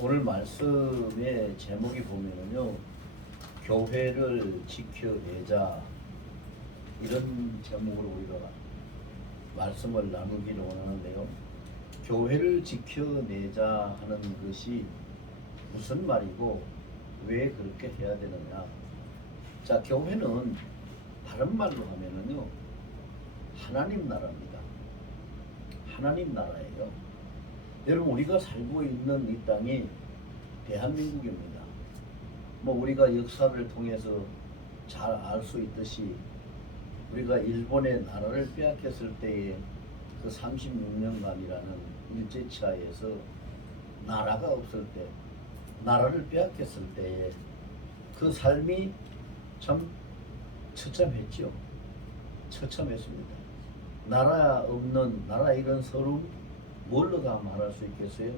오늘 말씀의 제목이 보면은요, 교회를 지켜내자, 이런 제목으로 우리가 말씀을 나누기를 원하는데요. 교회를 지켜내자 하는 것이 무슨 말이고 왜 그렇게 해야 되느냐. 자, 교회는 다른 말로 하면은요, 하나님 나라입니다. 하나님 나라예요. 여러분, 우리가 살고 있는 이 땅이 대한민국입니다. 우리가 역사를 통해서 잘 알 수 있듯이 우리가 일본의 나라를 빼앗겼을 때에 그 36년간이라는 일제치하에서 나라가 없을 때, 나라를 빼앗겼을 때에 그 삶이 참 처참했죠. 처참했습니다. 나라 없는, 나라 잃은 서름, 뭘로 다 말할 수 있겠어요?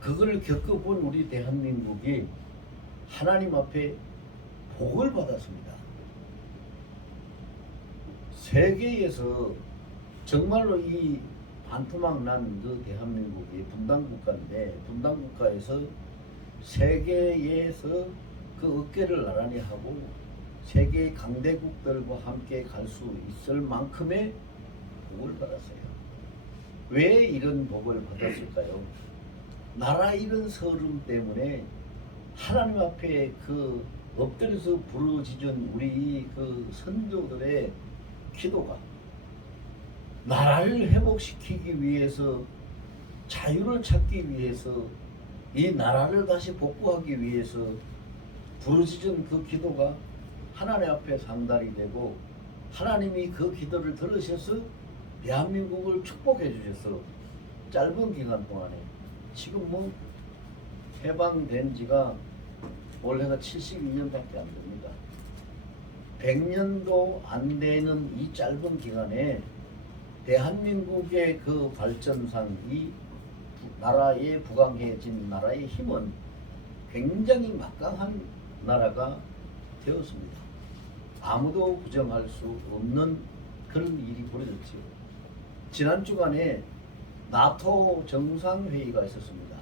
그걸 겪어본 우리 대한민국이 하나님 앞에 복을 받았습니다. 세계에서 정말로 이 반토막 난 그 대한민국이 분단국가인데, 분단국가에서 세계에서 그 어깨를 나란히 하고 세계 강대국들과 함께 갈 수 있을 만큼의 복을 받았어요. 왜 이런 복을 받았을까요? 나라 잃은 서름 때문에 하나님 앞에 그 엎드려서 부르짖은 우리 그 선조들의 기도가 나라를 회복시키기 위해서, 자유를 찾기 위해서, 이 나라를 다시 복구하기 위해서 부르짖은 그 기도가 하나님 앞에 상달이 되고, 하나님이 그 기도를 들으셔서 대한민국을 축복해 주셔서 짧은 기간 동안에, 지금 해방된 지가 올해가 72년밖에 안 됩니다. 100년도 안 되는 이 짧은 기간에 대한민국의 그 발전상, 이 나라의 부강해진 나라의 힘은 굉장히 막강한 나라가 되었습니다. 아무도 부정할 수 없는 그런 일이 벌어졌죠. 지난 주간에 나토 정상회의가 있었습니다.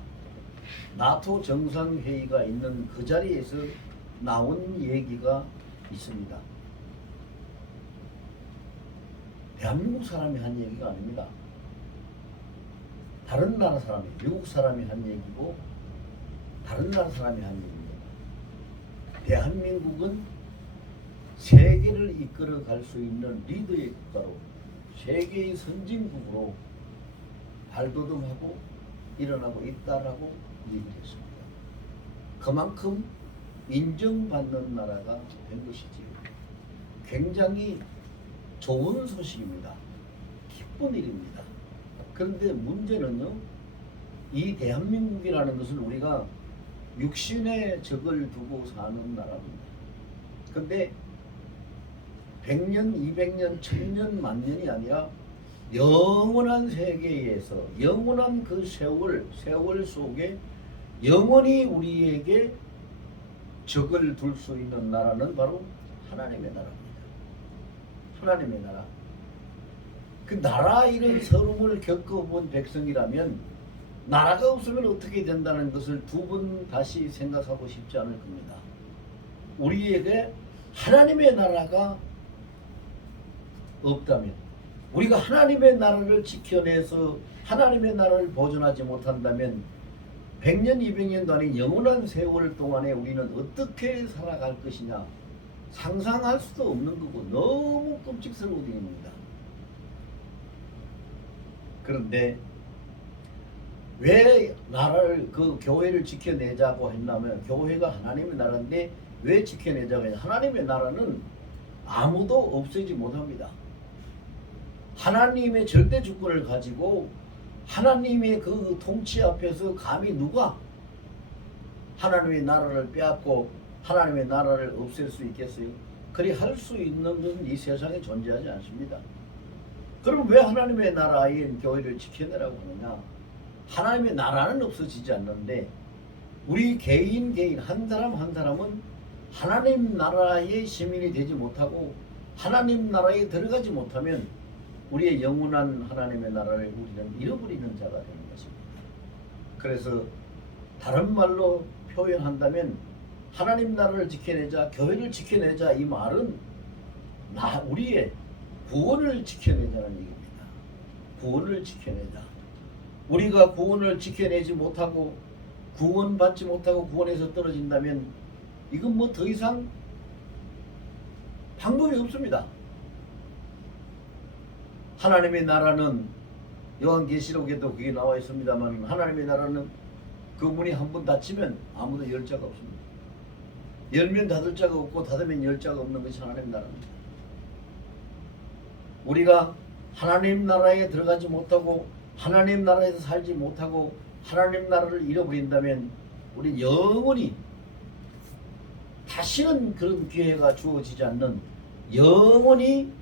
나토 정상회의가 있는 그 자리에서 나온 얘기가 있습니다. 대한민국 사람이 한 얘기가 아닙니다. 다른 나라 사람이, 미국 사람이 한 얘기고 다른 나라 사람이 한 얘기입니다. 대한민국은 세계를 이끌어 갈 수 있는 리더의 국가로, 세계의 선진국으로 발돋움하고 일어나고 있다라고 얘기를 했습니다. 그만큼 인정받는 나라가 된 것이지요. 굉장히 좋은 소식입니다. 기쁜 일입니다. 그런데 문제는요, 이 대한민국이라는 것은 우리가 육신의 적을 두고 사는 나라입니다. 그런데 100년, 200년, 1000년, 만년이 아니라 영원한 세계에서, 영원한 그 세월 속에 영원히 우리에게 적을 둘 수 있는 나라는 바로 하나님의 나라입니다. 하나님의 나라. 그 나라 잃은 서름을 겪어본 백성이라면 나라가 없으면 어떻게 된다는 것을 두 번 다시 생각하고 싶지 않을 겁니다. 우리에게 하나님의 나라가 없다면, 우리가 하나님의 나라를 지켜내서 하나님의 나라를 보존하지 못한다면 100년, 200년도 아닌 영원한 세월 동안에 우리는 어떻게 살아갈 것이냐, 상상할 수도 없는 거고 너무 끔찍스러운 일입니다. 그런데 왜 나라를, 그 교회를 지켜내자고 했냐면, 교회가 하나님의 나라인데 왜 지켜내자고 했냐. 하나님의 나라는 아무도 없애지 못합니다. 하나님의 절대 주권을 가지고 하나님의 그 통치 앞에서 감히 누가 하나님의 나라를 빼앗고 하나님의 나라를 없앨 수 있겠어요? 그리 할 수 있는 것은 이 세상에 존재하지 않습니다. 그럼 왜 하나님의 나라인 교회를 지켜내라고 하느냐? 하나님의 나라는 없어지지 않는데 우리 개인 한 사람 한 사람은 하나님 나라의 시민이 되지 못하고 하나님 나라에 들어가지 못하면 우리의 영원한 하나님의 나라를 우리는 잃어버리는 자가 되는 것입니다. 그래서 다른 말로 표현한다면 하나님 나라를 지켜내자, 교회를 지켜내자, 이 말은 우리의 구원을 지켜내자는 얘기입니다. 구원을 지켜내자. 우리가 구원을 지켜내지 못하고 구원받지 못하고 구원에서 떨어진다면 이건 뭐 더 이상 방법이 없습니다. 하나님의 나라는 요한계시록에도 그게 나와 있습니다만, 하나님의 나라는 그 문이 한 번 닫히면 아무도 열 자가 없습니다. 열면 닫을 자가 없고 닫으면 열 자가 없는 것이 하나님 나라입니다. 우리가 하나님 나라에 들어가지 못하고 하나님 나라에서 살지 못하고 하나님 나라를 잃어버린다면 우리 영원히 다시는 그런 기회가 주어지지 않는, 영원히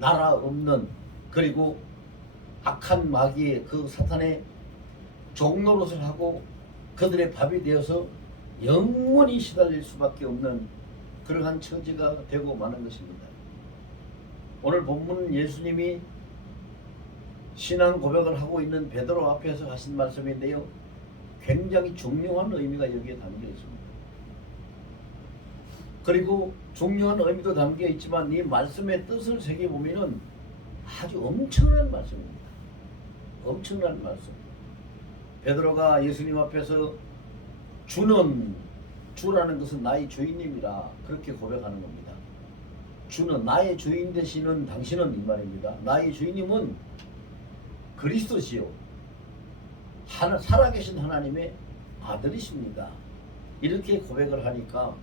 나라 없는, 그리고 악한 마귀의 그 사탄의 종노릇을 하고 그들의 밥이 되어서 영원히 시달릴 수밖에 없는 그러한 처지가 되고 마는 것입니다. 오늘 본문은 예수님이 신앙 고백을 하고 있는 베드로 앞에서 하신 말씀인데요, 굉장히 중요한 의미가 여기에 담겨 있습니다. 그리고 중요한 의미도 담겨 있지만 이 말씀의 뜻을 새겨보면 아주 엄청난 말씀입니다. 엄청난 말씀. 베드로가 예수님 앞에서 주라는 것은 나의 주인님이라 그렇게 고백하는 겁니다. 주는, 나의 주인 되시는 당신은, 이 말입니다. 나의 주인님은 그리스도시요 살아계신 하나님의 아들이십니다. 이렇게 고백을 하니까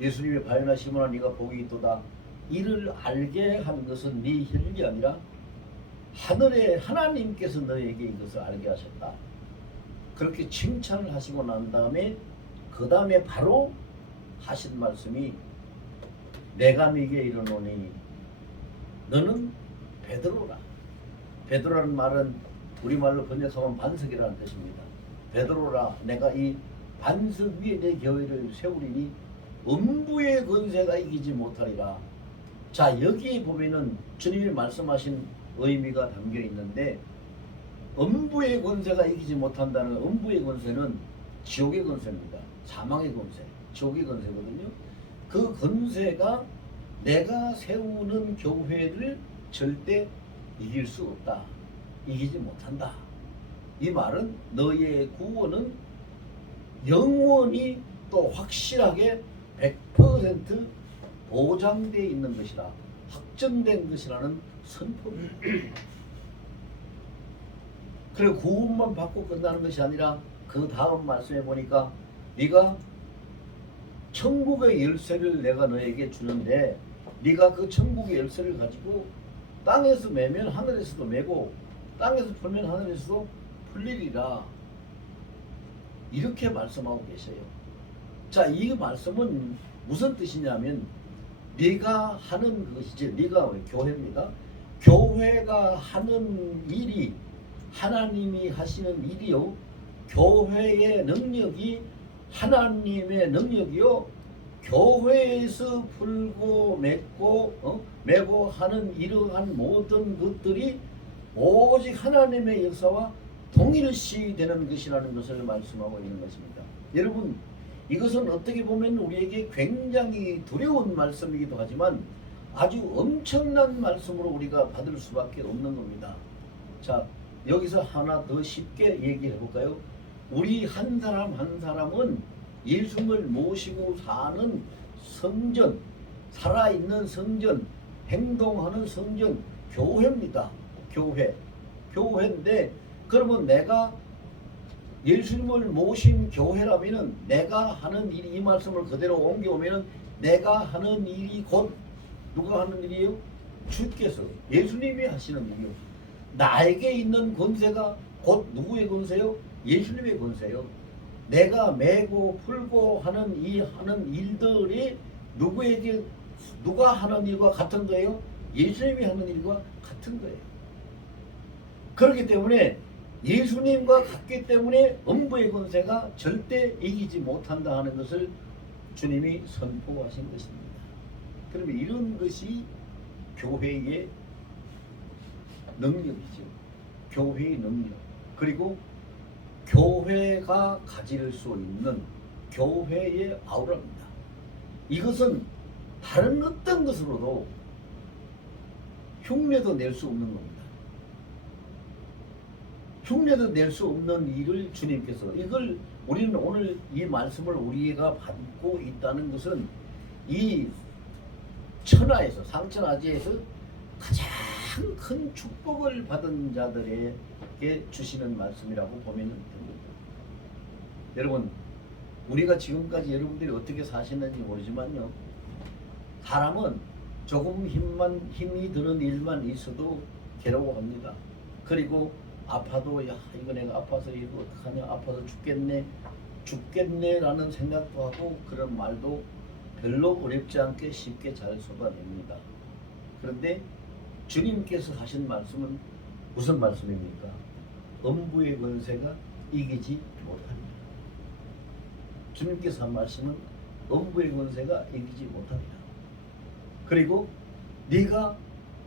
예수님의 바요나 시몬아, 네가 복이 있도다. 이를 알게 한 것은 네 혈육이 아니라 하늘의 하나님께서 너에게 이것을 알게 하셨다. 그렇게 칭찬을 하시고 난 다음에 그 다음에 바로 하신 말씀이, 내가 네게 이르노니 너는 베드로라. 베드로라는 말은 우리말로 번역하면 반석이라는 뜻입니다. 베드로라, 내가 이 반석 위에 내 교회를 세우리니 음부의 권세가 이기지 못하리라. 자, 여기에 보면은 주님이 말씀하신 의미가 담겨 있는데, 음부의 권세가 이기지 못한다는, 음부의 권세는 지옥의 권세입니다. 사망의 권세, 지옥의 권세거든요. 그 권세가 내가 세우는 교회를 절대 이길 수 없다. 이기지 못한다. 이 말은 너의 구원은 영원히 또 확실하게 100% 보장되어 있는 것이라, 확정된 것이라는 선포입니다. 그리고 구원만 받고 끝나는 것이 아니라 그 다음 말씀에 보니까 네가 천국의 열쇠를 내가 너에게 주는데 네가 그 천국의 열쇠를 가지고 땅에서 매면 하늘에서도 매고 땅에서 풀면 하늘에서도 풀리리라. 이렇게 말씀하고 계세요. 자, 이 말씀은 무슨 뜻이냐면, 네가 하는 것이지, 네가 교회입니다. 교회가 하는 일이 하나님이 하시는 일이요, 교회의 능력이 하나님의 능력이요, 교회에서 풀고 매고 하는 이러한 모든 것들이 오직 하나님의 역사와 동일시 되는 것이라는 것을 말씀하고 있는 것입니다. 여러분, 이것은 어떻게 보면 우리에게 굉장히 두려운 말씀이기도 하지만 아주 엄청난 말씀으로 우리가 받을 수밖에 없는 겁니다. 자, 여기서 하나 더 쉽게 얘기해 볼까요? 우리 한 사람 한 사람은 예수님을 모시고 사는 성전, 살아있는 성전, 행동하는 성전, 교회입니다. 교회인데, 그러면 내가 예수님을 모신 교회라면은 내가 하는 일이, 이 말씀을 그대로 옮겨오면은 내가 하는 일이 곧 누가 하는 일이에요? 주께서, 예수님이 하시는 일이요. 나에게 있는 권세가 곧 누구의 권세요? 예수님의 권세요. 내가 매고 풀고 하는 일들이 누가 하는 일과 같은 거예요? 예수님이 하는 일과 같은 거예요. 그렇기 때문에 예수님과 같기 때문에 음부의 권세가 절대 이기지 못한다 하는 것을 주님이 선포하신 것입니다. 그러면 이런 것이 교회의 능력이죠. 교회의 능력. 그리고 교회가 가질 수 있는 교회의 아우라입니다. 이것은 다른 어떤 것으로도 흉내도 낼 수 없는 겁니다. 흉내도 낼 수 없는 일을 주님께서, 이걸 우리는 오늘 이 말씀을 우리가 받고 있다는 것은 이 천하에서, 상천하지에서 가장 큰 축복을 받은 자들에게 주시는 말씀이라고 보면 됩니다. 여러분, 우리가 지금까지 여러분들이 어떻게 사시는지 모르지만요, 사람은 조금 힘이 드는 일만 있어도 괴로워합니다. 그리고 아파도, 야, 이거 내가 아파서 이거 어떡하냐, 아파서 죽겠네 라는 생각도 하고, 그런 말도 별로 어렵지 않게 쉽게 잘 쏟아냅니다. 그런데 주님께서 하신 말씀은 무슨 말씀입니까? 음부의 권세가 이기지 못합니다. 주님께서 한 말씀은 음부의 권세가 이기지 못합니다. 그리고 네가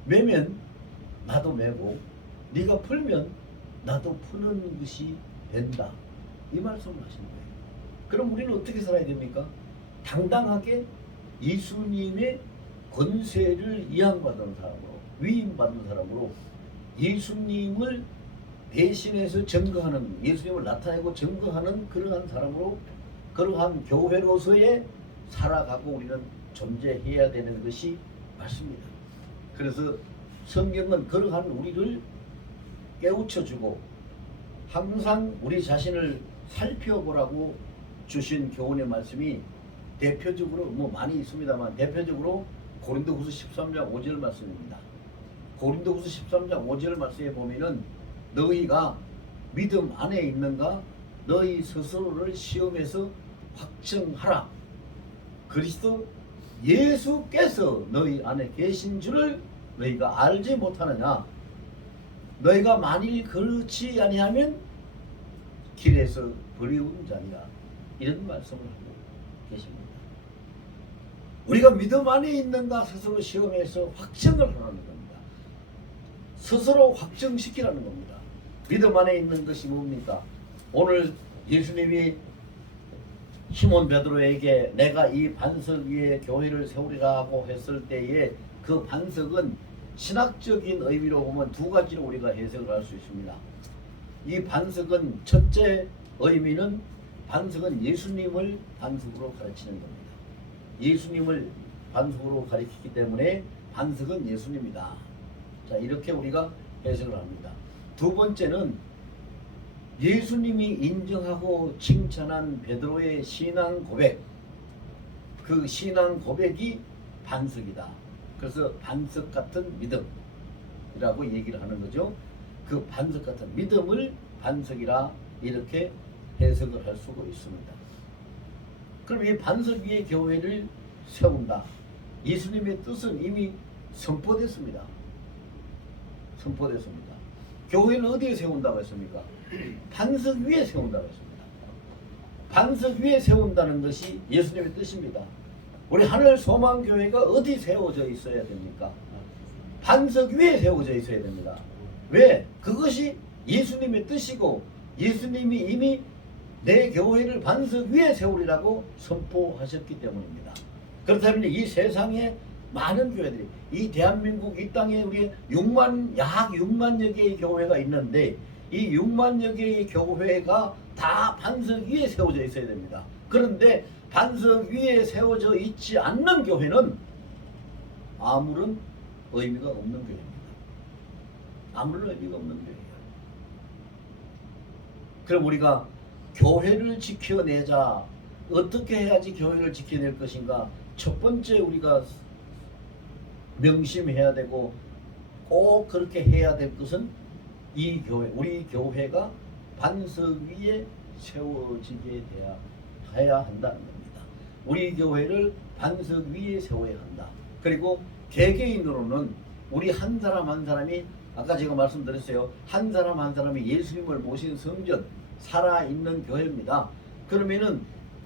매면 나도 매고, 네가 풀면 나도 푸는 것이 된다. 이 말씀을 하시는 거예요. 그럼 우리는 어떻게 살아야 됩니까? 당당하게 예수님의 권세를 이양받은 사람으로, 위임받은 사람으로 예수님을 대신해서 증거하는, 예수님을 나타내고 증거하는 그러한 사람으로, 그러한 교회로서의 살아가고 우리는 존재해야 되는 것이 맞습니다. 그래서 성경은 그러한 우리를 깨우쳐주고 항상 우리 자신을 살펴보라고 주신 교훈의 말씀이 대표적으로 뭐 많이 있습니다만, 대표적으로 고린도후서 13장 5절 말씀입니다. 고린도후서 13장 5절 말씀에 보면은 너희가 믿음 안에 있는가 너희 스스로를 시험해서 확증하라. 그리스도 예수께서 너희 안에 계신 줄을 너희가 알지 못하느냐. 너희가 만일 그렇지 아니하면 길에서 버리운 자니라. 이런 말씀을 하고 계십니다. 우리가 믿음 안에 있는가 스스로 시험해서 확증을 하라는 겁니다. 스스로 확증시키라는 겁니다. 믿음 안에 있는 것이 뭡니까? 오늘 예수님이 시몬 베드로에게 내가 이 반석 위에 교회를 세우리라고 했을 때에 그 반석은 신학적인 의미로 보면 두 가지로 우리가 해석을 할 수 있습니다. 이 반석은, 첫째 의미는 반석은 예수님을 반석으로 가르치는 겁니다. 예수님을 반석으로 가리키기 때문에 반석은 예수님이다. 자, 이렇게 우리가 해석을 합니다. 두 번째는 예수님이 인정하고 칭찬한 베드로의 신앙 고백, 그 신앙 고백이 반석이다. 그래서 반석 같은 믿음이라고 얘기를 하는 거죠. 그 반석 같은 믿음을 반석이라 이렇게 해석을 할 수가 있습니다. 그럼 이 반석 위에 교회를 세운다. 예수님의 뜻은 이미 선포됐습니다. 선포됐습니다. 교회는 어디에 세운다고 했습니까? 반석 위에 세운다고 했습니다. 반석 위에 세운다는 것이 예수님의 뜻입니다. 우리 하늘 소망교회가 어디 세워져 있어야 됩니까? 반석 위에 세워져 있어야 됩니다. 왜? 그것이 예수님의 뜻이고 예수님이 이미 내 교회를 반석 위에 세우리라고 선포하셨기 때문입니다. 그렇다면 이 세상에 많은 교회들이, 이 대한민국 이 땅에 우리 약 6만여 개의 교회가 있는데 이 6만여 개의 교회가 다 반석 위에 세워져 있어야 됩니다. 그런데 반석 위에 세워져 있지 않는 교회는 아무런 의미가 없는 교회입니다. 아무런 의미가 없는 교회예요. 그럼 우리가 교회를 지켜내자, 어떻게 해야지 교회를 지켜낼 것인가? 첫 번째 우리가 명심해야 되고 꼭 그렇게 해야 될 것은 이 교회, 우리 교회가 반석 위에 세워지게 해야 한다는 겁니다. 우리 교회를 반석 위에 세워야 한다. 그리고 개개인으로는 우리 한 사람 한 사람이, 아까 제가 말씀드렸어요. 한 사람 한 사람이 예수님을 모신 성전, 살아있는 교회입니다. 그러면은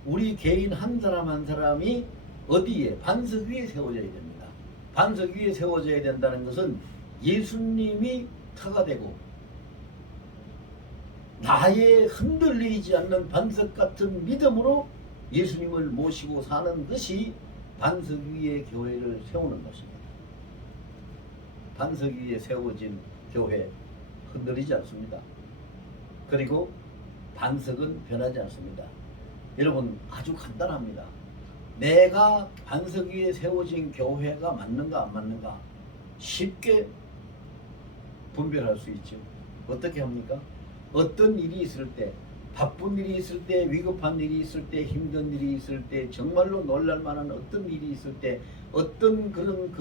우리 개인 한 사람 한 사람이 어디에? 반석 위에 세워져야 됩니다. 반석 위에 세워져야 된다는 것은 예수님이 터가 되고 나의 흔들리지 않는 반석 같은 믿음으로 예수님을 모시고 사는 것이 반석 위에 교회를 세우는 것입니다. 반석 위에 세워진 교회 흔들리지 않습니다. 그리고 반석은 변하지 않습니다. 여러분 아주 간단합니다. 내가 반석 위에 세워진 교회가 맞는가 안 맞는가 쉽게 분별할 수 있죠. 어떻게 합니까? 어떤 일이 있을 때, 바쁜 일이 있을 때, 위급한 일이 있을 때, 힘든 일이 있을 때, 정말로 놀랄만한 어떤 일이 있을 때, 어떤 그런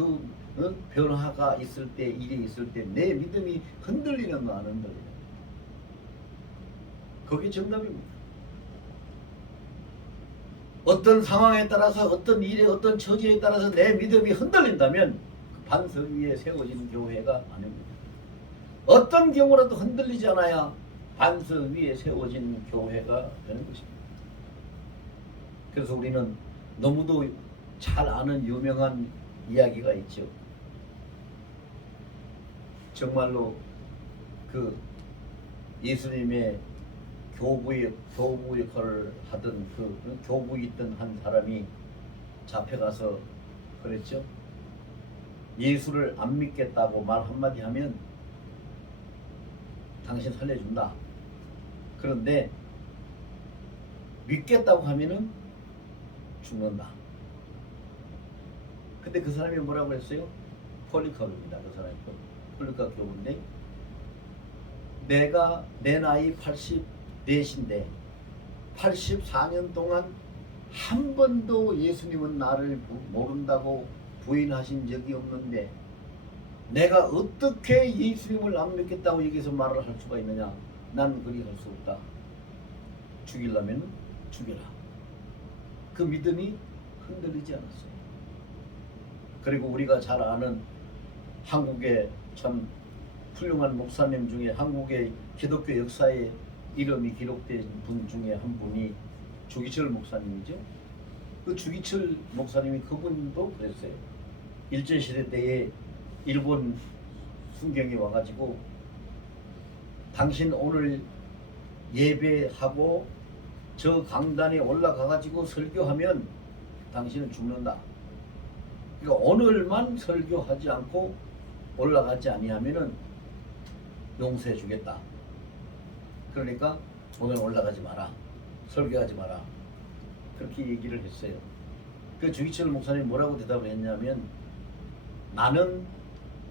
변화가 있을 때, 일이 있을 때 내 믿음이 흔들리는가 안 흔들리는가, 그게 정답입니다. 어떤 상황에 따라서, 어떤 일에, 어떤 처지에 따라서 내 믿음이 흔들린다면 그 반석 위에 세워진 교회가 아닙니다. 어떤 경우라도 흔들리지 않아야 반석 위에 세워진 교회가 되는 것입니다. 그래서 우리는 너무도 잘 아는 유명한 이야기가 있죠. 정말로 그 예수님의 교부 역할을 하던 그 교부에 있던 한 사람이 잡혀가서 그랬죠. 예수를 안 믿겠다고 말 한마디 하면 당신 살려준다. 그런데 믿겠다고 하면은 죽는다. 근데 그 사람이 뭐라고 했어요? 폴리카르입니다. 그 사람이 폴리카 교부인데, 내가 내 나이 84인데 84년 동안 한 번도 예수님은 나를 모른다고 부인하신 적이 없는데 내가 어떻게 예수님을 안 믿겠다고 여기서 말을 할 수가 있느냐? 난 그리 할 수 없다. 죽이려면 죽여라. 그 믿음이 흔들리지 않았어요. 그리고 우리가 잘 아는 한국의 참 훌륭한 목사님 중에, 한국의 기독교 역사에 이름이 기록된 분 중에 한 분이 주기철 목사님이죠. 그 주기철 목사님이, 그분도 그랬어요. 일제시대 때에 일본 순경이 와가지고 당신 오늘 예배하고 저 강단에 올라가가지고 설교하면 당신은 죽는다. 그러니까 오늘만 설교하지 않고 올라가지 아니하면은 용서해 주겠다. 그러니까 오늘 올라가지 마라. 설교하지 마라. 그렇게 얘기를 했어요. 그 주기철 목사님이 뭐라고 대답을 했냐면, 나는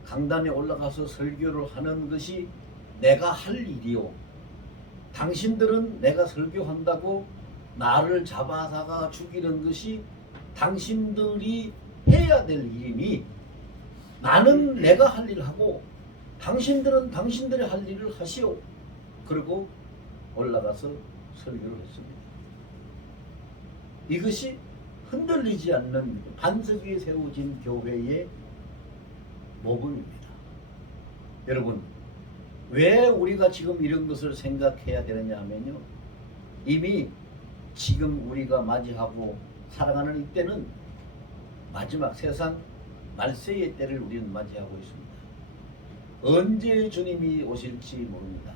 강단에 올라가서 설교를 하는 것이 내가 할 일이요. 당신들은 내가 설교한다고 나를 잡아다가 죽이는 것이 당신들이 해야 될 일이니, 나는 내가 할 일을 하고 당신들은 당신들의 할 일을 하시오. 그리고 올라가서 설교를 했습니다. 이것이 흔들리지 않는 반석 위에 세워진 교회의 모범입니다. 여러분, 왜 우리가 지금 이런 것을 생각해야 되느냐 하면요, 이미 지금 우리가 맞이하고 살아가는 이때는 마지막 세상 말세의 때를 우리는 맞이하고 있습니다. 언제 주님이 오실지 모릅니다.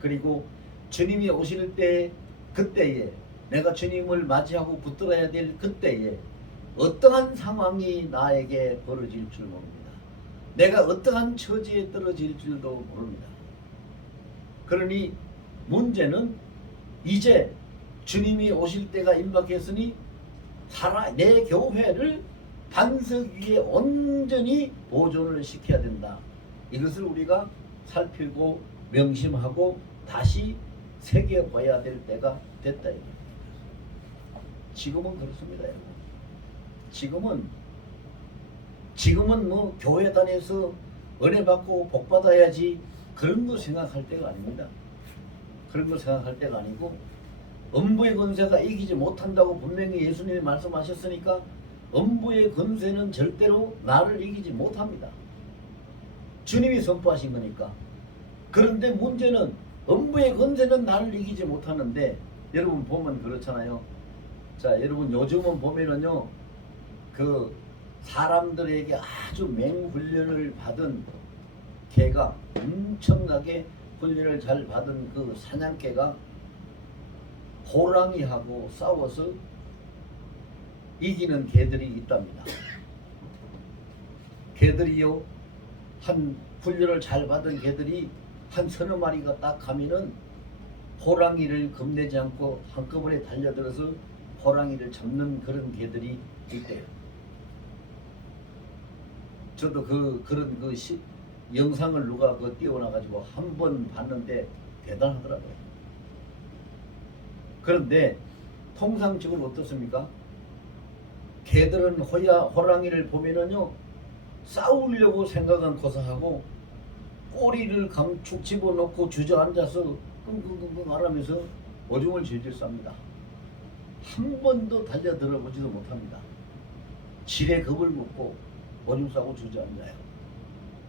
그리고 주님이 오실 때, 그때에 내가 주님을 맞이하고 붙들어야 될 그때에 어떠한 상황이 나에게 벌어질 줄 모릅니다. 내가 어떠한 처지에 떨어질 줄도 모릅니다. 그러니 문제는 이제 주님이 오실 때가 임박했으니 내 교회를 반석 위에 온전히 보존을 시켜야 된다. 이것을 우리가 살피고 명심하고 다시 새겨봐야 될 때가 됐다. 지금은 그렇습니다. 지금은 뭐 교회 다녀서 은혜 받고 복 받아야지, 그런 거 생각할 때가 아닙니다. 그런 거 생각할 때가 아니고, 음부의 권세가 이기지 못한다고 분명히 예수님이 말씀하셨으니까 음부의 권세는 절대로 나를 이기지 못합니다. 주님이 선포하신 거니까. 그런데 문제는 음부의 권세는 나를 이기지 못하는데, 여러분 보면 그렇잖아요. 자, 여러분 요즘은 보면은요, 그 사람들에게 아주 맹훈련을 받은 개가 엄청나게 훈련을 잘 받은 그 사냥개가 호랑이하고 싸워서 이기는 개들이 있답니다. 개들이요, 한 훈련을 잘 받은 개들이 한 서너 마리가 딱 가면은 호랑이를 겁내지 않고 한꺼번에 달려들어서 호랑이를 잡는 그런 개들이 있대요. 저도 그런 영상을 누가 띄워놔가지고 한 번 봤는데 대단하더라고요. 그런데 통상적으로 어떻습니까? 개들은 호랑이를 보면은요, 싸우려고 생각은 고사하고 꼬리를 감축 집어넣고 주저앉아서 끙끙끙끙 앓으면서 오줌을 질질 쌉니다. 한 번도 달려들어 보지도 못합니다. 지레 겁을 먹고 오줌 싸고 주저앉아요.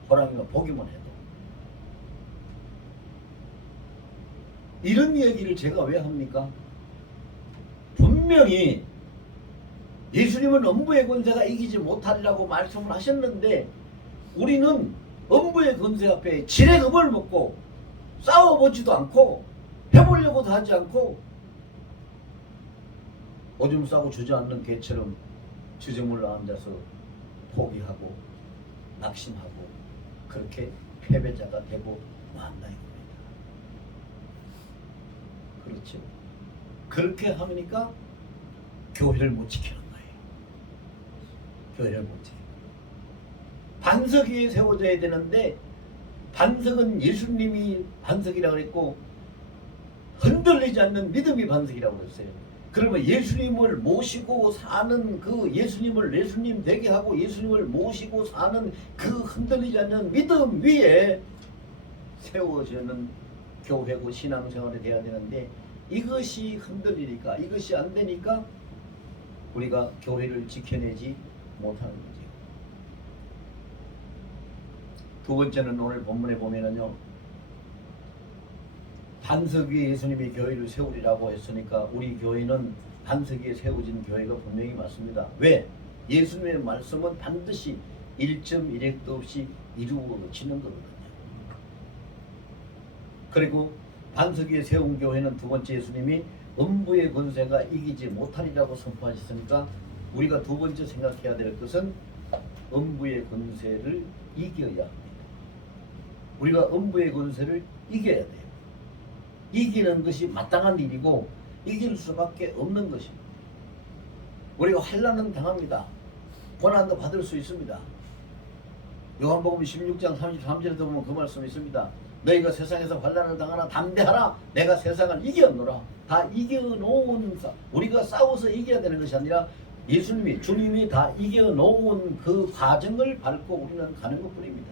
호랑이가 보기만 해도. 이런 얘기를 제가 왜 합니까? 분명히 예수님은 음부의 권세가 이기지 못하리라고 말씀을 하셨는데 우리는 음부의 권세 앞에 지레 겁을 먹고 싸워보지도 않고 해보려고도 하지 않고 오줌 싸고 주저앉는 개처럼 주저물러 앉아서 포기하고 낙심하고 그렇게 패배자가 되고 만다 이겁니다. 그렇죠? 그렇게 하니까 교회를 못 지키는 거예요. 교회를 못 지키는 거예요. 반석 위에 세워져야 되는데 반석은 예수님이 반석이라고 그랬고 흔들리지 않는 믿음이 반석이라고 그랬어요. 그러면 예수님을 모시고 사는 그 예수님을 예수님 되게 하고 예수님을 모시고 사는 그 흔들리지 않는 믿음 위에 세워지는 교회고 신앙생활이 돼야 되는데 이것이 흔들리니까 이것이 안 되니까 우리가 교회를 지켜내지 못하는 거죠. 두 번째는 오늘 본문에 보면은요, 반석 위에 예수님이 교회를 세우리라고 했으니까 우리 교회는 반석 위에 세워진 교회가 분명히 맞습니다. 왜? 예수님의 말씀은 반드시 1.1획도 없이 이루어지는 거거든요. 그리고 반석 위에 세운 교회는 두 번째 예수님이 음부의 권세가 이기지 못하리라고 선포하셨으니까 우리가 두 번째 생각해야 될 것은 음부의 권세를 이겨야 합니다. 우리가 음부의 권세를 이겨야 돼요. 이기는 것이 마땅한 일이고 이길 수밖에 없는 것입니다. 우리가 환난은 당합니다. 고난도 받을 수 있습니다. 요한복음 16장 33절에도 보면 그 말씀이 있습니다. 너희가 세상에서 환난을 당하나 담대하라. 내가 세상을 이겼노라. 다 이겨놓은 우리가 싸워서 이겨야 되는 것이 아니라 예수님이 주님이 다 이겨놓은 그 과정을 밟고 우리는 가는 것뿐입니다.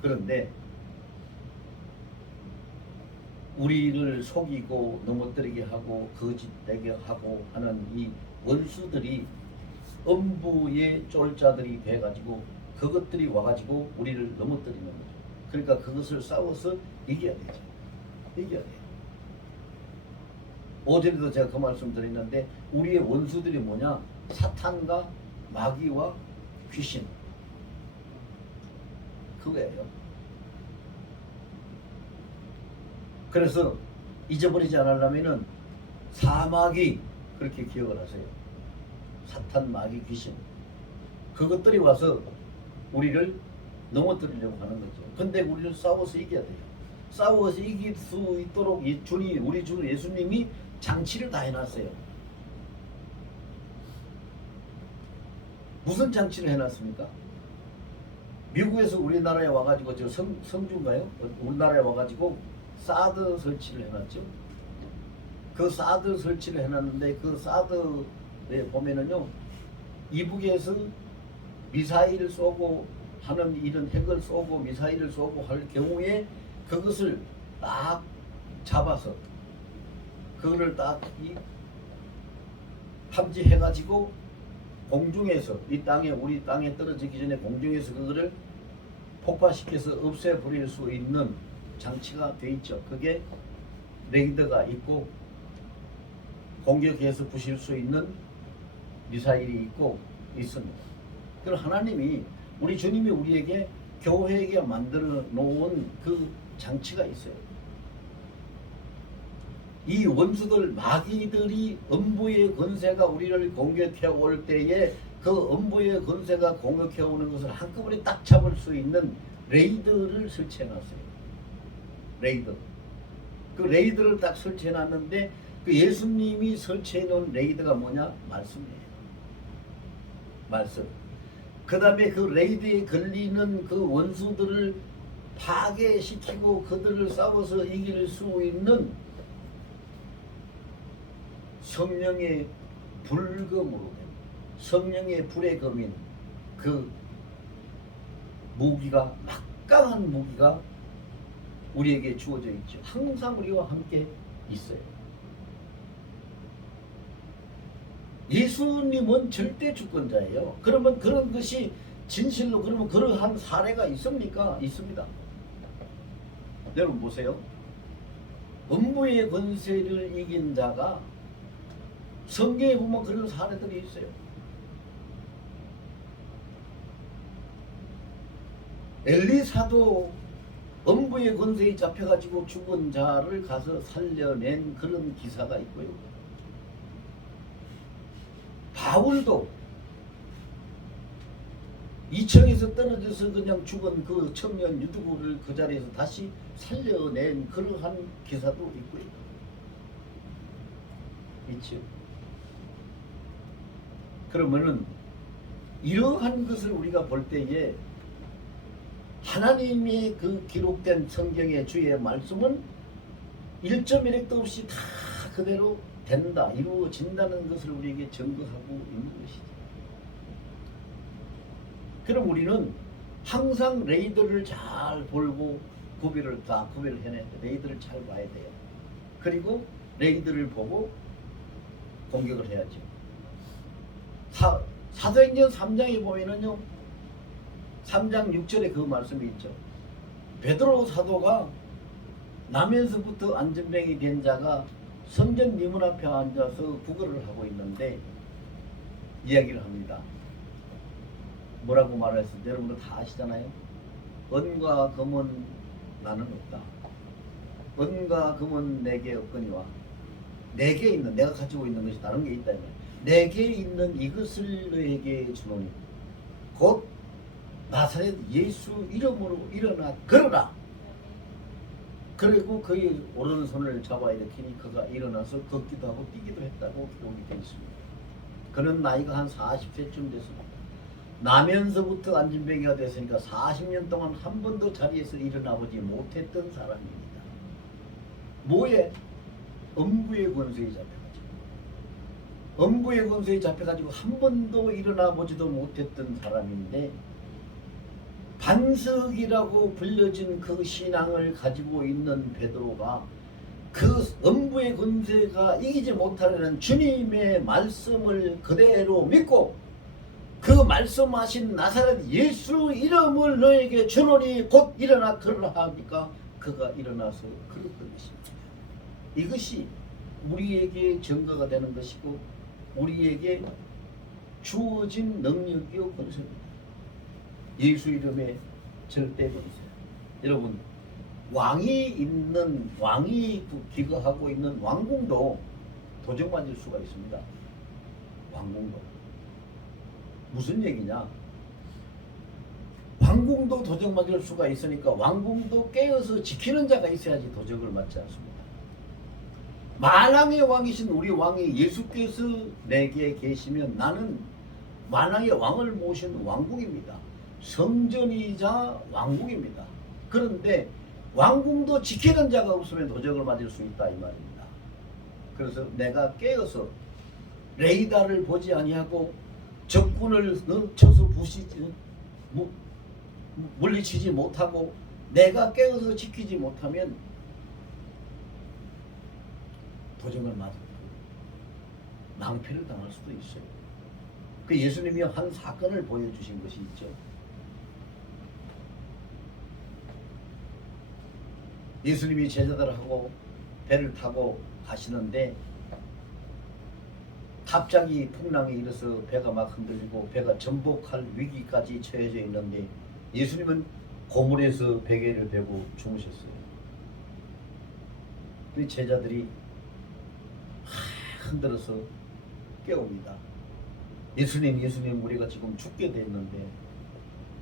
그런데 우리를 속이고 넘어뜨리게 하고 거짓되게 하고 하는 이 원수들이 음부의 쫄자들이 돼가지고 그것들이 와가지고 우리를 넘어뜨리는 거죠. 그러니까 그것을 싸워서 이겨야 되죠. 이겨야 돼요. 어제도 제가 그 말씀 드렸는데 우리의 원수들이 뭐냐? 사탄과 마귀와 귀신. 그거예요. 그래서 잊어버리지 않으려면은 사마귀 그렇게 기억을 하세요. 사탄, 마귀, 귀신. 그것들이 와서 우리를 넘어뜨리려고 하는 거죠. 근데 우리는 싸워서 이겨야 돼요. 싸워서 이길 수 있도록 우리 주 예수님이 장치를 다 해놨어요. 무슨 장치를 해놨습니까? 미국에서 우리나라에 와가지고 저 성주인가요? 우리나라에 와가지고 사드 설치를 해놨죠. 그 사드 설치를 해놨는데 그 사드에 보면은요, 이북에서 미사일을 쏘고 하는 이런 핵을 쏘고 미사일을 쏘고 할 경우에 그것을 딱 잡아서 그거를 딱 탐지해가지고 공중에서 이 땅에 우리 땅에 떨어지기 전에 공중에서 그거를 폭파시켜서 없애버릴 수 있는 장치가 돼 있죠. 그게 레이더가 있고 공격해서 부실 수 있는 미사일이 있고 있습니다. 그럼 하나님이 우리 주님이 우리에게 교회에게 만들어 놓은 그 장치가 있어요. 이 원수들 마귀들이 음부의 권세가 우리를 공격해 올 때에 그 음부의 권세가 공격해 오는 것을 한꺼번에 딱 잡을 수 있는 레이더를 설치해 놨어요. 레이더. 그 레이더를 딱 설치해 놨는데 그 예수님이 설치해 놓은 레이더가 뭐냐? 말씀이에요. 말씀. 그 다음에 그 레이더에 걸리는 그 원수들을 파괴시키고 그들을 싸워서 이길 수 있는 성령의 불검으로 성령의 불의 검인 그 무기가 막강한 무기가 우리에게 주어져 있죠. 항상 우리와 함께 있어요. 예수님은 절대 주권자예요. 그러면 그런 것이 진실로 그러면 그러한 사례가 있습니까? 있습니다. 여러분 보세요. 음부의 권세를 이긴 자가 성경에 보면 그런 사례들이 있어요. 엘리사도 음부의 권세에 잡혀가지고 죽은 자를 가서 살려낸 그런 기사가 있고요. 바울도 2층에서 떨어져서 그냥 죽은 그 청년 유두구를 그 자리에서 다시 살려낸 그러한 기사도 있고요. 있죠. 그러면은 이러한 것을 우리가 볼 때에 하나님이 그 기록된 성경의 주의 말씀은 1.1획도 없이 다 그대로 된다, 이루어진다는 것을 우리에게 증거하고 있는 것이죠. 그럼 우리는 항상 레이더를 잘 볼고 구별을 해내 레이더를 잘 봐야 돼요. 그리고 레이더를 보고 공격을 해야죠. 사도행전 3장에 보면은요, 3장 6절에 그 말씀이 있죠. 베드로 사도가 나면서부터 안전병이 된 자가 성전 미문 앞에 앉아서 구걸을 하고 있는데 이야기를 합니다. 뭐라고 말했을 때 여러분들 다 아시잖아요. 은과 금은 나는 없다. 은과 금은 내게 없거니와 내게 있는, 내가 가지고 있는 것이 다른 게 있다. 내게 있는 이것을 너에게 주노니 곧 나사렛 예수 이름으로 일어나 걸어라. 그리고 그의 오른손을 잡아 일으키니 그가 일어나서 걷기도 하고 뛰기도 했다고 기록이 되어 있습니다. 그는 나이가 한 40세쯤 됐습니다. 나면서부터 안진병이가 됐으니까 40년 동안 한 번도 자리에서 일어나 보지 못했던 사람입니다. 뭐에? 음부의 권세에 잡혀가지고, 음부의 권세에 잡혀가지고 한 번도 일어나 보지도 못했던 사람인데 반석이라고 불려진 그 신앙을 가지고 있는 베드로가 그 음부의 권세가 이기지 못하려는 주님의 말씀을 그대로 믿고 그 말씀하신 나사렛 예수 이름을 너에게 주노니 곧 일어나 걸으라 하니까 그가 일어나서 걸었던 것입니다. 이것이 우리에게 증거가 되는 것이고 우리에게 주어진 능력이요 권세입니다. 예수 이름에 절대 권세. 여러분, 왕이 기거하고 있는 왕궁도 도적맞을 수가 있습니다. 왕궁도. 무슨 얘기냐? 왕궁도 도적맞을 수가 있으니까 왕궁도 깨어서 지키는 자가 있어야지 도적을 맞지 않습니다. 만왕의 왕이신 우리 왕이 예수께서 내게 계시면 나는 만왕의 왕을 모신 왕궁입니다. 성전이자 왕궁입니다. 그런데 왕궁도 지키는 자가 없으면 도적을 맞을 수 있다 이 말입니다. 그래서 내가 깨어서 레이더를 보지 아니하고 적군을 쳐서 부시지 물리치지 못하고 내가 깨어서 지키지 못하면 도적을 맞고 낭패를 당할 수도 있어요. 그 예수님이 한 사건을 보여주신 것이 있죠. 예수님이 제자들하고 배를 타고 가시는데 갑자기 풍랑이 일어서 배가 막 흔들리고 배가 전복할 위기까지 처해져 있는데 예수님은 고물에서 베개를 베고 주무셨어요. 우리 제자들이 흔들어서 깨웁니다. 예수님 우리가 지금 죽게 됐는데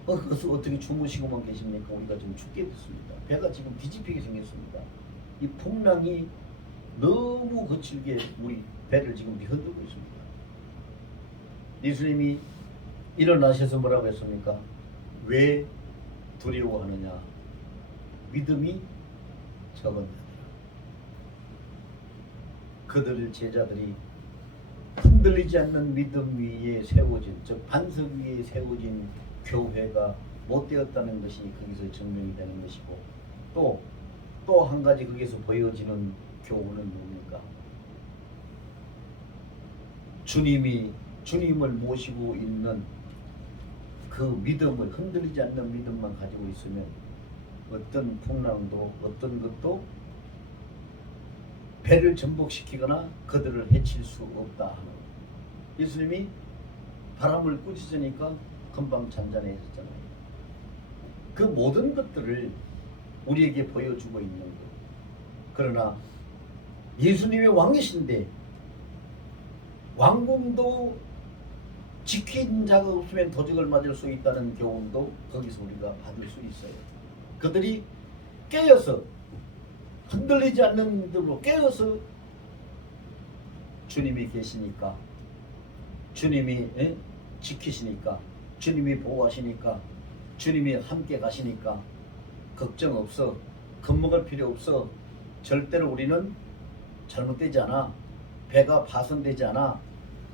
그것을 어떻게 주무시고만 계십니까? 우리가 지금 죽게 됐습니다. 배가 지금 뒤집히게 생겼습니다. 이 풍랑이 너무 거칠게 우리 배를 지금 흔들고 있습니다. 예수님이 일어나셔서 뭐라고 했습니까? 왜 두려워하느냐? 믿음이 적은 자들아. 그들 제자들이 흔들리지 않는 믿음 위에 세워진, 즉 반석 위에 세워진 교회가 못되었다는 것이 거기서 증명이 되는 것이고, 또 한 가지 거기서 보여지는 교훈은 뭡니까? 주님을 모시고 있는 그 믿음을, 흔들리지 않는 믿음만 가지고 있으면 어떤 풍랑도 어떤 것도 배를 전복시키거나 그들을 해칠 수 없다 하는, 예수님이 바람을 꾸짖으니까 금방 잔잔해졌잖아요. 그 모든 것들을 우리에게 보여주고 있는 것. 그러나 예수님의 왕이신데 왕궁도 지킨 자가 없으면 도적을 맞을 수 있다는 교훈도 거기서 우리가 받을 수 있어요. 그들이 깨어서, 흔들리지 않는 믿음으로 깨어서 주님이 계시니까, 주님이 지키시니까, 주님이 보호하시니까, 주님이 함께 가시니까 걱정 없어, 겁먹을 필요 없어, 절대로 우리는 잘못되지 않아, 배가 파손되지 않아,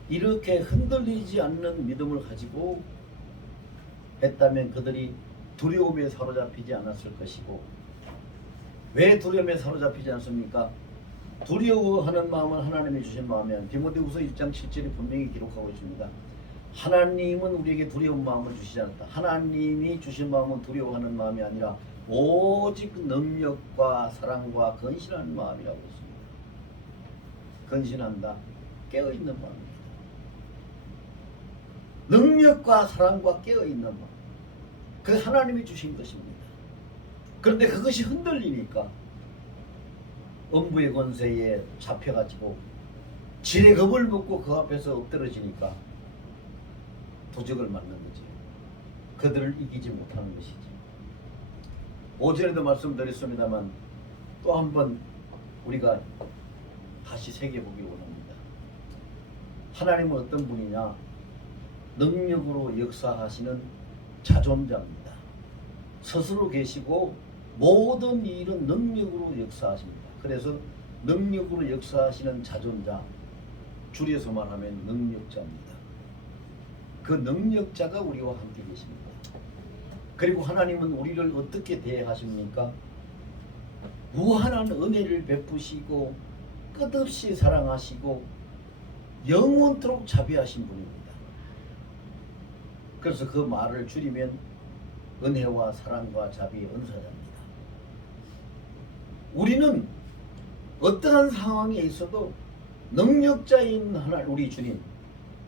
이렇게 흔들리지 않는 믿음을 가지고 했다면 그들이 두려움에 사로잡히지 않았을 것이고, 왜 두려움에 사로잡히지 않습니까? 두려워하는 마음은 하나님이 주신 마음이야. 디모데후서 1장 7절에 분명히 기록하고 있습니다. 하나님은 우리에게 두려운 마음을 주시지 않았다. 하나님이 주신 마음은 두려워하는 마음이 아니라 오직 능력과 사랑과 건실한 마음이라고 했습니다. 건실한다, 깨어있는 마음입니다. 능력과 사랑과 깨어있는 마음, 그 하나님이 주신 것입니다. 그런데 그것이 흔들리니까 음부의 권세에 잡혀가지고 지레 겁을 먹고 그 앞에서 엎드러지니까 도적을 맞는 거지. 그들을 이기지 못하는 것이지. 오전에도 말씀드렸습니다만 또 한번 우리가 다시 새겨보기 원합니다. 하나님은 어떤 분이냐? 능력으로 역사하시는 자존자입니다. 스스로 계시고 모든 일은 능력으로 역사하십니다. 그래서 능력으로 역사하시는 자존자, 줄여서 말하면 능력자입니다. 그 능력자가 우리와 함께 계십니다. 그리고 하나님은 우리를 어떻게 대하십니까? 무한한 은혜를 베푸시고 끝없이 사랑하시고 영원토록 자비하신 분입니다. 그래서 그 말을 줄이면 은혜와 사랑과 자비의 은사자입니다. 우리는 어떠한 상황에 있어도 능력자인 하나님, 우리 주님,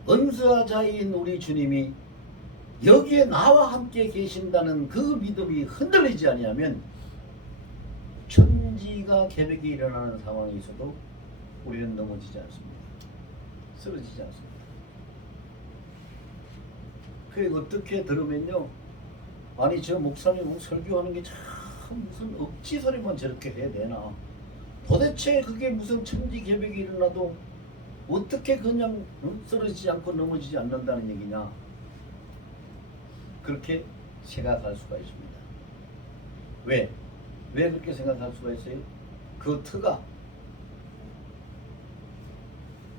은사자인 우리 주님이 여기에 나와 함께 계신다는 그 믿음이 흔들리지 아니하면 천지가 개벽이 일어나는 상황에 있어도 우리는 넘어지지 않습니다. 쓰러지지 않습니다. 그게 어떻게 들으면요, 아니 저 목사님 설교하는 게 참 무슨 억지 소리만 저렇게 해야 되나, 도대체 그게 무슨 천지 개벽이 일어나도 어떻게 그냥 쓰러지지 않고 넘어지지 않는다는 얘기냐, 그렇게 생각할 수가 있습니다. 왜 그렇게 생각할 수가 있어요? 그 터가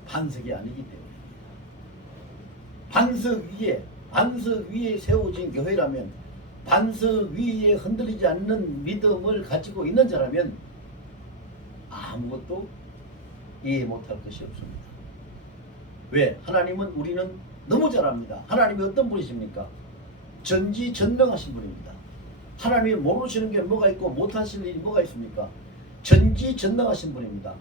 반석이 아니기 때문입니다. 반석 위에 세워진 교회라면, 반석 위에 흔들리지 않는 믿음을 가지고 있는 자라면 아무것도 이해 못할 것이 없습니다. 왜? 하나님은 우리는 너무 잘 압니다. 하나님이 어떤 분이십니까? 전지전능하신 분입니다. 하나님이 모르시는 게 뭐가 있고 못하실 일이 뭐가 있습니까? 전지전능하신 분입니다.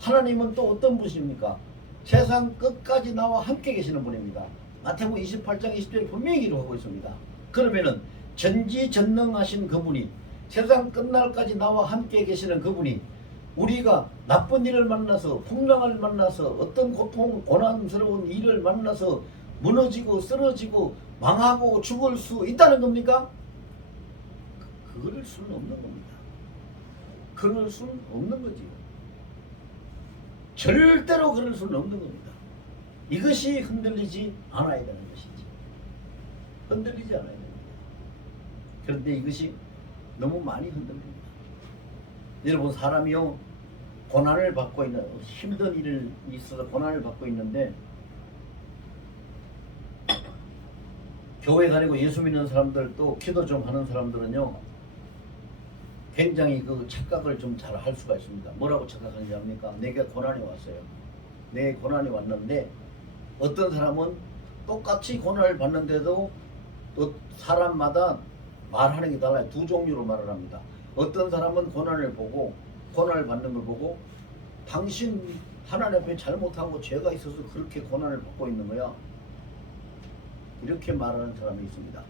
하나님은 또 어떤 분이십니까? 세상 끝까지 나와 함께 계시는 분입니다. 마태복음 28장 20절에 분명히 기록하고 있습니다. 그러면은 전지전능하신 그분이, 세상 끝날까지 나와 함께 계시는 그분이 우리가 나쁜 일을 만나서 풍랑을 만나서 어떤 고통 고난스러운 일을 만나서 무너지고 쓰러지고 망하고 죽을 수 있다는 겁니까? 그럴 수는 없는 겁니다. 그럴 수는 없는 거지요. 절대로 그럴 수는 없는 겁니다. 이것이 흔들리지 않아야 되는 것이지. 흔들리지 않아야 됩니다. 그런데 이것이 너무 많이 흔들립니다. 여러분, 사람이요 고난을 받고 있는, 힘든 일을 있어서 고난을 받고 있는데, 교회 다니고 예수 믿는 사람들, 또 기도 좀 하는 사람들은요 굉장히 그 착각을 좀 잘 할 수가 있습니다. 뭐라고 착각하는지 압니까? 내게 고난이 왔어요. 내 고난이 왔는데, 어떤 사람은 똑같이 고난을 받는데도 또 사람마다 말하는 게 달라요. 두 종류로 말을 합니다. 어떤 사람은 고난을 받는 걸 보고, 당신 하나님 앞에 잘못하고 죄가 있어서 그렇게 고난을 받고 있는 거야, 이렇게 말하는 사람이 있습니다.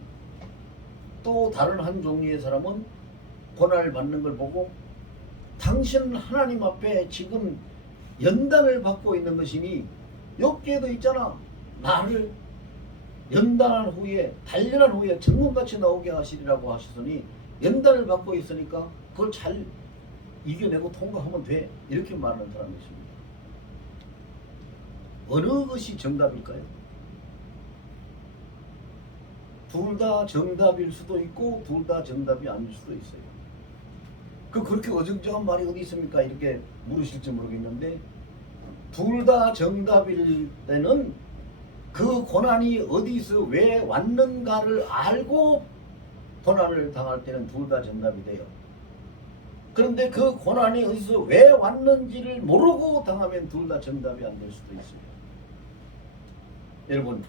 또 다른 한 종류의 사람은 고난을 받는 걸 보고, 당신 하나님 앞에 지금 연단을 받고 있는 것이니, 욥기에도 있잖아, 나를 연단한 후에 단련한 후에 정금같이 나오게 하시리라고 하셨으니, 연단을 받고 있으니까 그걸 잘 이겨내고 통과하면 돼, 이렇게 말하는 사람이 있습니다. 어느 것이 정답일까요? 둘 다 정답일 수도 있고 둘 다 정답이 아닐 수도 있어요. 그렇게 어정쩡한 말이 어디 있습니까? 이렇게 물으실지 모르겠는데, 둘 다 정답일 때는 그 고난이 어디서 왜 왔는가를 알고 고난을 당할 때는 둘 다 정답이 돼요. 그런데 그 고난이 어디서 왜 왔는지를 모르고 당하면 둘 다 정답이 안 될 수도 있어요. 여러분,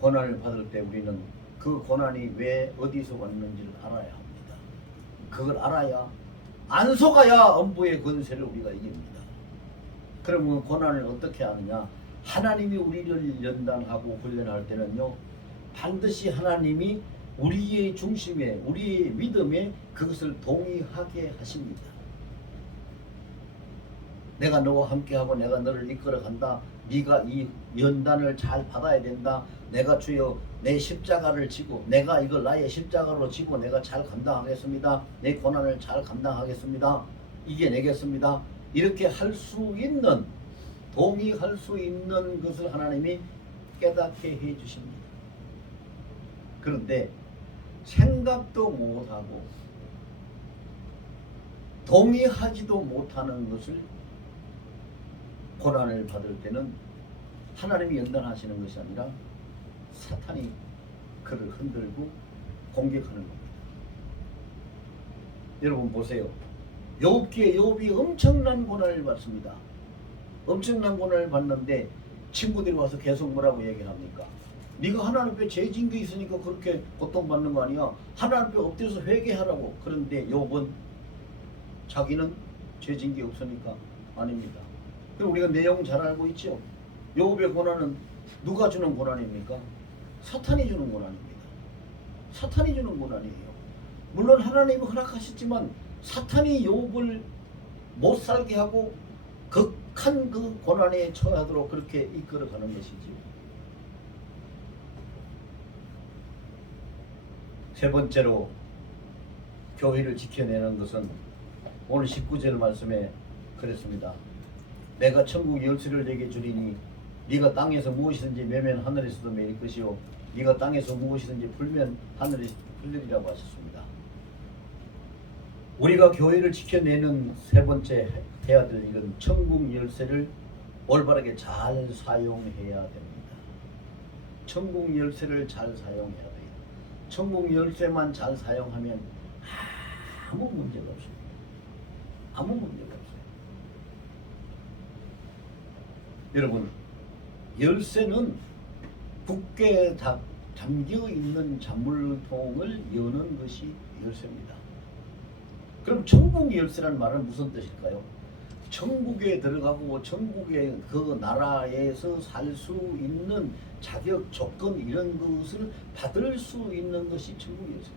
고난을 받을 때 우리는 그 고난이 왜 어디서 왔는지를 알아야 합니다. 그걸 알아야, 안 속아야 엄부의 권세를 우리가 이깁니다. 그러면 고난을 어떻게 하느냐? 하나님이 우리를 연단하고 훈련할 때는요, 반드시 하나님이 우리의 중심에, 우리의 믿음에 그것을 동의하게 하십니다. 내가 너와 함께하고 내가 너를 이끌어 간다. 네가 이 연단을 잘 받아야 된다. 내가 주여 내 십자가를 지고, 내가 이걸 나의 십자가로 지고 내가 잘 감당하겠습니다. 내 고난을 잘 감당하겠습니다. 이겨내겠습니다. 이렇게 할 수 있는, 동의할 수 있는 것을 하나님이 깨닫게 해 주십니다. 그런데 생각도 못하고 동의하지도 못하는 것을 고난을 받을 때는 하나님이 연단하시는 것이 아니라 사탄이 그를 흔들고 공격하는 겁니다. 여러분 보세요. 욥기에 욥이 엄청난 고난을 받습니다. 엄청난 고난을 받는데 친구들이 와서 계속 뭐라고 얘기합니까? 네가 하나님 앞에 죄 지은 게 있으니까 그렇게 고통받는 거 아니야? 하나님 앞에 엎드려서 회개하라고. 그런데 욥은 자기는 죄 지은 게 없으니까 아닙니다. 그럼 우리가 내용 잘 알고 있죠? 욥의 고난은 누가 주는 고난입니까? 사탄이 주는 고난입니다. 사탄이 주는 고난이에요. 물론 하나님이 허락하셨지만 사탄이 욥을 못 살게 하고 극한 그 고난에 처하도록 그렇게 이끌어가는 것이지요. 세 번째로 교회를 지켜내는 것은 오늘 19절 말씀에 그랬습니다. 내가 천국 열쇠를 내게 주리니 네가 땅에서 무엇이든지 매면 하늘에서도 매일 것이요 네가 땅에서 무엇이든지 풀면 하늘에서 풀리리라고 하셨습니다. 우리가 교회를 지켜내는 세 번째 해야 될 일은 천국 열쇠를 올바르게 잘 사용해야 됩니다. 천국 열쇠를 잘 사용해야 돼요. 천국 열쇠만 잘 사용하면 아무 문제가 없습니다. 아무 문제가 없어요. 여러분, 열쇠는 굳게 잠겨있는 잔물통을 여는 것이 열쇠입니다. 그럼 천국 열쇠라는 말은 무슨 뜻일까요? 천국에 들어가고 천국의 그 나라에서 살 수 있는 자격, 조건 이런 것을 받을 수 있는 것이 천국 열쇠지.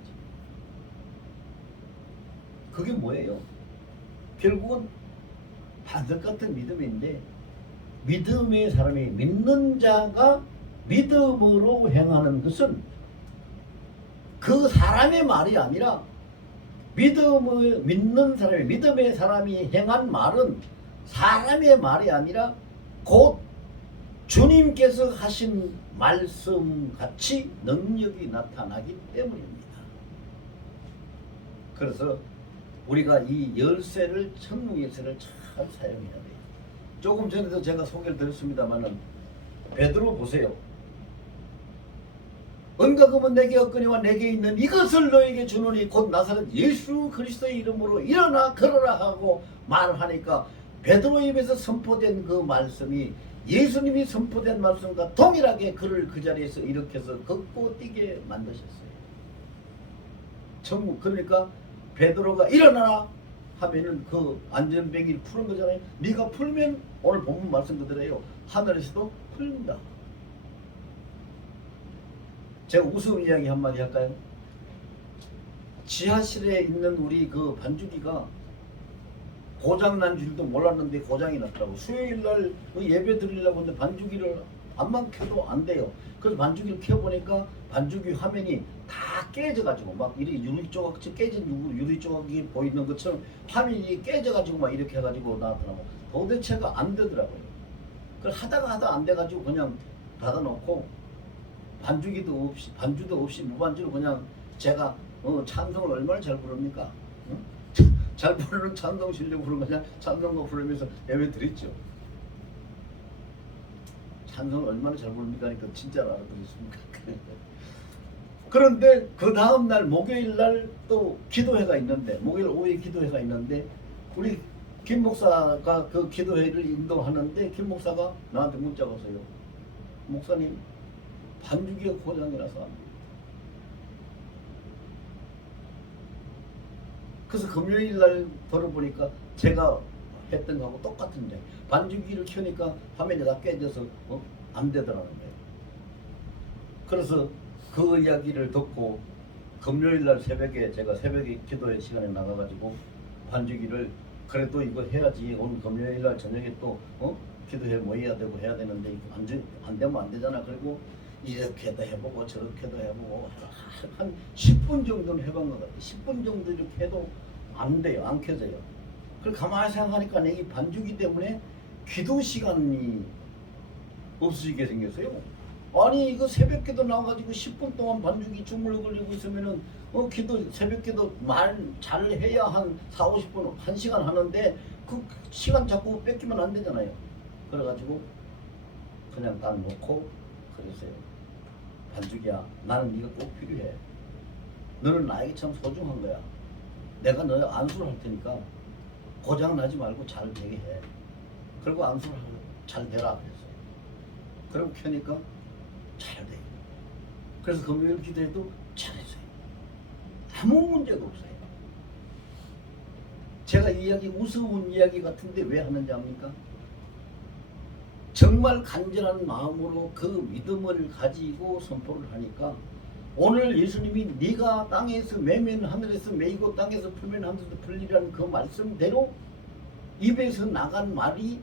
그게 뭐예요? 결국은 반석 같은 믿음인데 믿음의 사람이 믿는 자가 믿음으로 행하는 것은 그 사람의 말이 아니라 믿음을 믿는 사람이 믿음의 사람이 행한 말은 사람의 말이 아니라 곧 주님께서 하신 말씀같이 능력이 나타나기 때문입니다. 그래서 우리가 이 열쇠를 천국 열쇠를 잘 사용해야 돼요. 조금 전에도 제가 소개를 드렸습니다마는 베드로 보세요. 은과 금은 내게 없거니와 내게 있는 이것을 너에게 주노니 곧 나사렛 예수 그리스도의 이름으로 일어나 걸어라 하고 말하니까 베드로 입에서 선포된 그 말씀이 예수님이 선포된 말씀과 동일하게 그를 그 자리에서 일으켜서 걷고 뛰게 만드셨어요. 천국 그러니까 베드로가 일어나라 하면은 그 안전뱅이를 푸는 거잖아요. 네가 풀면 오늘 본문 말씀 그대로예요. 하늘에서도 풀린다. 제가 우스운 이야기 한마디 할까요? 지하실에 있는 우리 그 반죽이가 고장난 줄도 몰랐는데 고장이 났더라고. 수요일날 그 예배 드리려고 했는데 반죽이를 암만 켜도 안 돼요. 그래서 반죽이를 켜보니까 반죽이 화면이 다 깨져가지고 막 이렇게 유리 조각처럼 깨진 유리 조각이 보이는 것처럼 화면이 깨져가지고 막 이렇게 해가지고 나왔더라고. 도대체가 안 되더라고요. 그걸 하다가 안 돼가지고 그냥 닫아놓고 반주도 없이 무반주로 그냥 제가 찬송을 얼마나 잘 부릅니까? 잘 부르는 찬송 실력 부르면 그냥 찬송도 부르면서 예배 드렸죠. 찬송을 얼마나 잘 부릅니까? 하니까 진짜로 알아들으십니까? 그런데 그 다음날 목요일날 또 기도회가 있는데 목요일 오후에 기도회가 있는데 우리 김 목사가 그 기도회를 인도하는데 김 목사가 나한테 문자가 왔어요. 목사님 반죽이 고장이라서 안 돼요. 그래서 금요일날 들어보니까 제가 했던 거하고 똑같은데 반죽기를 켜니까 화면이 다 깨져서 안 되더라는 거예요. 그래서 그 이야기를 듣고 금요일날 새벽에 제가 새벽에 기도회 시간에 나가가지고 반죽기를 그래도 이거 해야지 오늘 금요일날 저녁에 또 기도회 모여야 되고 해야 되는데 안 되면 안 되잖아. 그리고 이렇게도 해보고 저렇게도 해보고 한 10분 정도는 해본 것 같아요. 10분 정도 이렇게 해도 안 돼요. 안 켜져요. 그걸 가만히 생각하니까 이 반죽이 때문에 기도 시간이 없어지게 생겼어요. 아니 이거 새벽기도 나와가지고 10분 동안 반죽이 주물러 걸리고 있으면은 기도 새벽기도 말 잘 해야 한 4, 50분 1시간 하는데 그 시간 자꾸 뺏기면 안 되잖아요. 그래가지고 그냥 딱 놓고 그랬어요. 반죽이야, 나는 네가 꼭 필요해. 너는 나에게 참 소중한 거야. 내가 너 안수를 할 테니까 고장 나지 말고 잘 되게 해. 그리고 안수를 잘 되라 그랬어요. 그리고 켜니까 잘 돼. 그래서 금요일 기도에도 잘했어요. 아무 문제도 없어요. 제가 이 이야기 우스운 이야기 같은데 왜 하는지 압니까? 정말 간절한 마음으로 그 믿음을 가지고 선포를 하니까 오늘 예수님이 네가 땅에서 매면 하늘에서 매이고 땅에서 풀면 하늘에서 풀리라는 그 말씀대로 입에서 나간 말이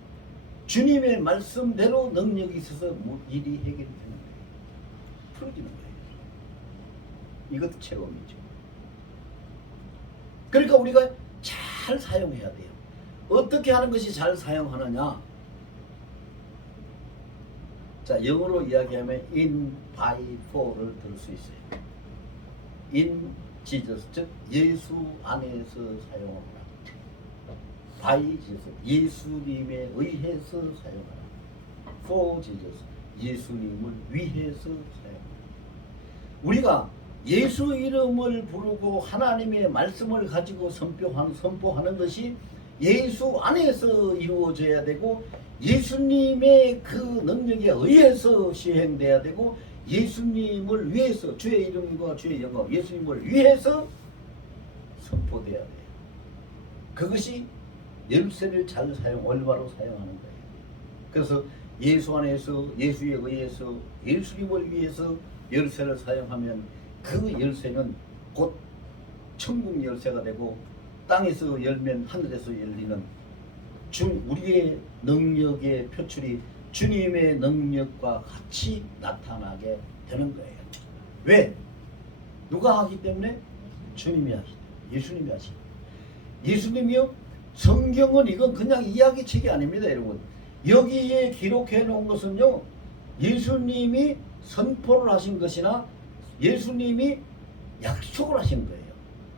주님의 말씀대로 능력이 있어서 일이 해결이 되는 거예요. 풀어지는 거예요. 이것도 체험이죠. 그러니까 우리가 잘 사용해야 돼요. 어떻게 하는 것이 잘 사용하느냐? 자, 영어로 이야기하면 in, by, for를 들을 수 있어요. in Jesus, 즉 예수 안에서 사용하라. by Jesus, 예수님에 의해서 사용하라. for Jesus, 예수님을 위해서 사용하라. 우리가 예수 이름을 부르고 하나님의 말씀을 가지고 선포하는 것이 예수 안에서 이루어져야 되고 예수님의 그 능력에 의해서 시행돼야 되고 예수님을 위해서 주의 이름과 주의 영광 예수님을 위해서 선포돼야 돼요. 그것이 열쇠를 잘 올바로 사용하는 거예요. 그래서 예수 안에서 예수에 의해서 예수님을 위해서 열쇠를 사용하면 그 열쇠는 곧 천국 열쇠가 되고 땅에서 열면 하늘에서 열리는 우리의 능력의 표출이 주님의 능력과 같이 나타나게 되는 거예요. 왜? 누가 하기 때문에? 주님이 하시죠. 예수님이 하시죠. 예수님이요? 성경은 이건 그냥 이야기책이 아닙니다, 여러분. 여기에 기록해 놓은 것은요, 예수님이 선포를 하신 것이나 예수님이 약속을 하신 거예요.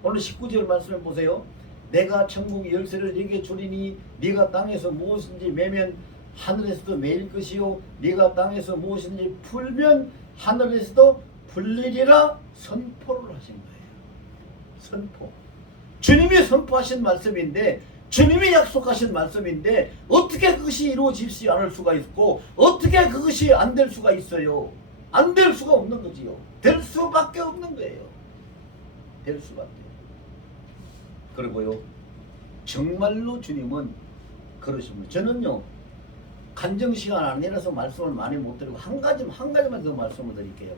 오늘 19절 말씀을 보세요. 내가 천국 열쇠를 네게 주리니 네가 땅에서 무엇인지 매면 하늘에서도 매일 것이요 네가 땅에서 무엇인지 풀면 하늘에서도 풀리리라 선포를 하신 거예요. 선포. 주님이 선포하신 말씀인데, 주님이 약속하신 말씀인데 어떻게 그것이 이루어지지 않을 수가 있고 어떻게 그것이 안 될 수가 있어요? 안 될 수가 없는 거지요. 될 수밖에 없는 거예요. 될 수밖에. 그리고요, 정말로 주님은 그러십니다. 저는요, 간정 시간 아니라서 말씀을 많이 못 드리고 한 가지만 더 말씀을 드릴게요.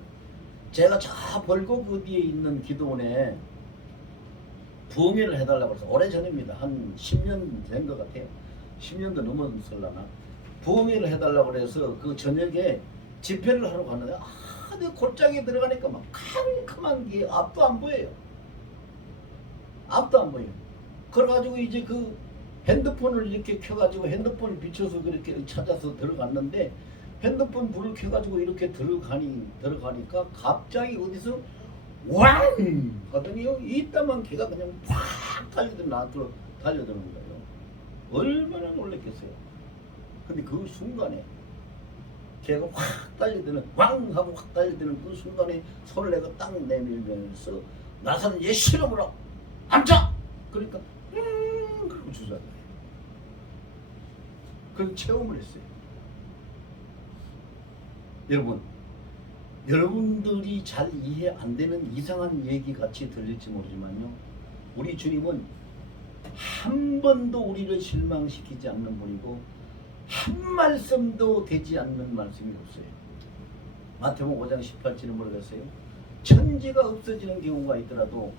제가 저 벌곡 어디에 있는 기도원에 부흥회를 해달라고 해서 오래전입니다. 한 10년 된 것 같아요. 10년도 넘었을라나. 부흥회를 해달라고 해서 그 저녁에 집회를 하러 갔는데 내 골짜기에 들어가니까 막 캄캄한 게 앞도 안 보여요. 앞도 안 보여요. 그래가지고 이제 그 핸드폰을 이렇게 켜가지고 핸드폰을 비춰서 그렇게 찾아서 들어갔는데 핸드폰 불을 켜가지고 이렇게 들어가니까 갑자기 어디서 왕! 하더니요, 이따만 개가 그냥 확 나한테로 달려드는 거예요. 얼마나 놀랬겠어요. 근데 그 순간에 개가 확 달려드는, 왕! 하고 확 달려드는 그 순간에 손을 내가 딱 내밀면서 나서는 예수 이름으로 앉아! 그러니까 그러고 주잖아요. 그런 체험을 했어요. 여러분들이 잘 이해 안 되는 이상한 얘기 같이 들릴지 모르지만요, 우리 주님은 한 번도 우리를 실망시키지 않는 분이고 한 말씀도 되지 않는 말씀이 없어요. 마태복음 5장 18절은 모르겠어요. 천지가 없어지는 경우가 있더라도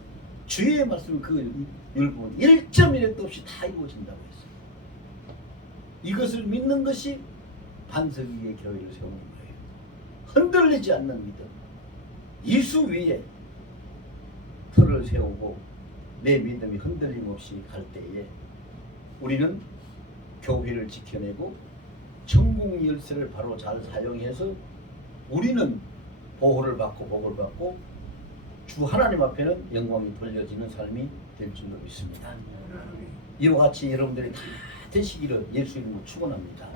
주의 말씀 그 율법은 1.1도 없이 다 이루어진다고 했어요. 이것을 믿는 것이 반석 위에 교회를 세우는 거예요. 흔들리지 않는 믿음. 예수 위에 틀을 세우고 내 믿음이 흔들림 없이 갈 때에 우리는 교회를 지켜내고 천국 열쇠를 바로 잘 사용해서 우리는 보호를 받고 복을 받고 주 하나님 앞에는 영광이 돌려지는 삶이 될 줄로 믿습니다. 이와 같이 여러분들이 다 되시기를 예수 이름으로 축원합니다.